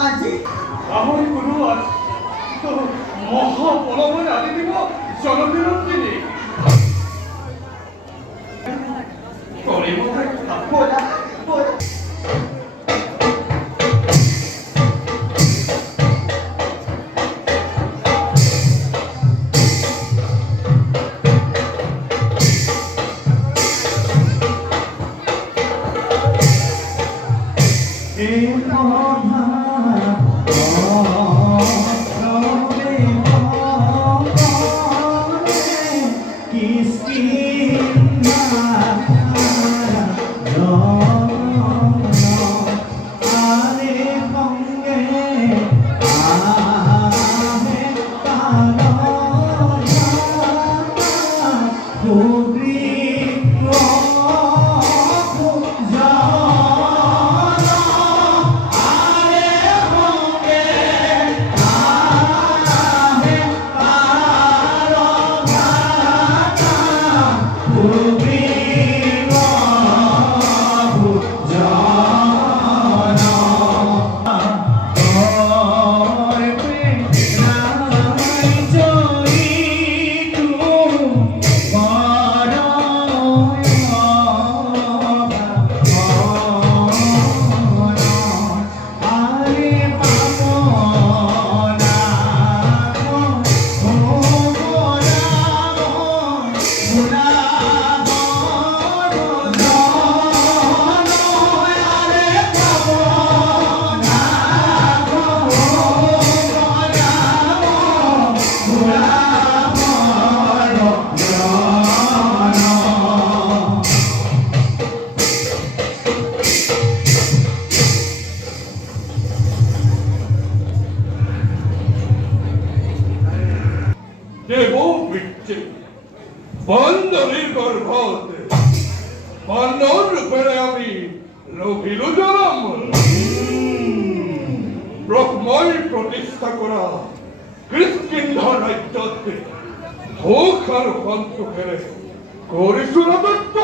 আজি আমার কোনো আজ তো মহাপলমন আনি দিব জনবিরোধিনী করে মধ্যে বলা বলা বন্ধনের গর্ভতে বন্ধন রূপে আমি লোভিল জনম ব্রহ্মই প্রতিষ্ঠা করা কৃষ্কিন্ধ রাজ্যতে ভোগ আর হন্ত ফেলে করিছু রাজত্ব